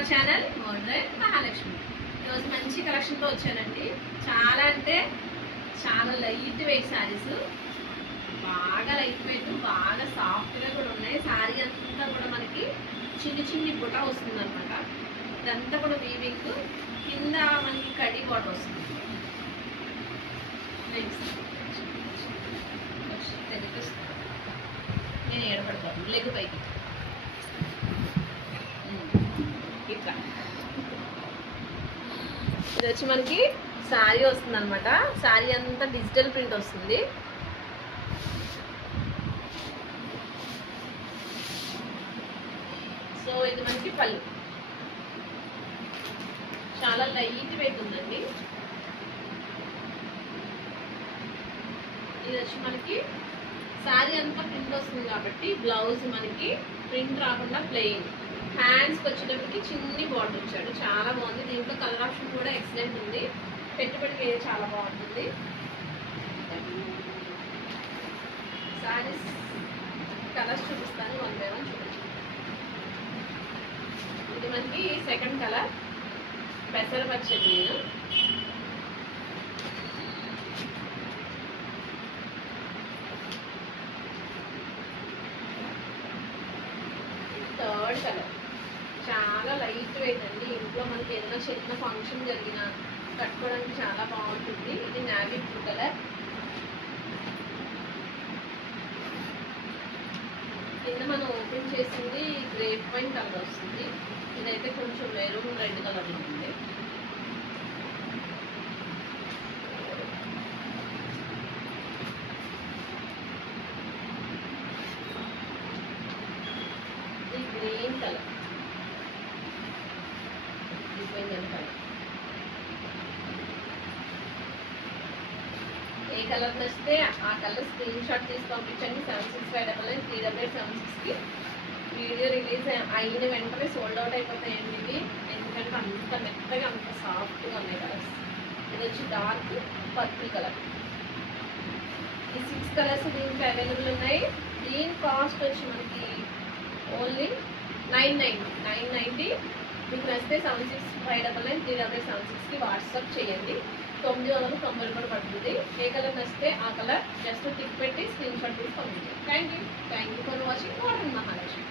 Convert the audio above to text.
Our channel modern Mahalakshmi. ఈరోజు మంచి కలెక్షన్తో వచ్చానండి. చాలా అంటే చాలా లైట్ వెయిట్ శారీస్, బాగా లైట్ వెయిట్, బాగా సాఫ్ట్గా కూడా ఉన్నాయి. శారీ అంతా కూడా మనకి చిన్ని చిన్ని బుట్ట వస్తుంది అనమాట. ఇదంతా కూడా వీవింగ్, కింద మనకి కడి బార్డర్ వస్తుంది. నేను ఏడపడతాను లెగ్ పైకి ఇట్లా. ఇది వచ్చి మనకి శారీ వస్తుంది అనమాట. శారీ అంతా డిజిటల్ ప్రింట్ వస్తుంది. సో ఇది మనకి పళ్ళు, చాలా లైట్ వెయిట్ ఉందండి. ఇది వచ్చి మనకి శారీ అంతా ప్రింట్ వస్తుంది కాబట్టి బ్లౌజ్ మనకి ప్రింట్ రాకుండా ప్లెయిన్. హ్యాండ్స్కి వచ్చేటప్పటికి చిన్ని బార్డర్ వచ్చాడు, చాలా బాగుంది. దీంట్లో కలర్ ఆప్షన్ కూడా ఎక్సలెంట్ ఉంది. పెట్టుబడికి చాలా బాగుంటుంది. శారీస్ కలర్స్ చూపిస్తాను, వన్ బై వన్ చూపించండి. ఇది మనకి సెకండ్ కలర్ పెసరపచ్చ గ్రీన్. థర్డ్ కలర్ చాలా లైట్ వెయిట్ అండి. ఇంట్లో మనకి ఏదైనా చిన్న ఫంక్షన్ జరిగినా కట్టుకోవడానికి చాలా బాగుంటుంది. ఇది నావీ బ్లూ కలర్. కింద మనం ఓపెన్ చేసింది గ్రేప్ వైన్ కలర్ వస్తుంది. ఇదైతే కొంచెం మెరూన్ రెడ్ కలర్లో ఉంది. ఇది గ్రీన్ కలర్, ఏ కలర్ నచ్చితే ఆ కలర్ స్క్రీన్ షాట్ తీసి పంపించండి. 76593876కి. వీడియో రిలీజ్ అయిన వెంటనే సోల్డ్ అవుట్ అయిపోతాయండి ఇవి, ఎందుకంటే అంత మెత్తగా అంత సాఫ్ట్గా ఉన్నాయి కలర్స్. ఇది వచ్చి డార్క్ పర్పుల్ కలర్. ఈ 6 కలర్స్ దీనికి అవైలబుల్ ఉన్నాయి. దీని కాస్ట్ వచ్చి మనకి ఓన్లీ 990. మీకు నచ్చితే 76593876కి వాట్సాప్ చేయండి. 990 కూడా పడుతుంది. ఏ కలర్ నచ్చితే ఆ కలర్ జస్ట్ టిక్ పెట్టి స్క్రీన్ షాట్ తీసి పంపించండి. Thank you for watching modern Mahalakshmi.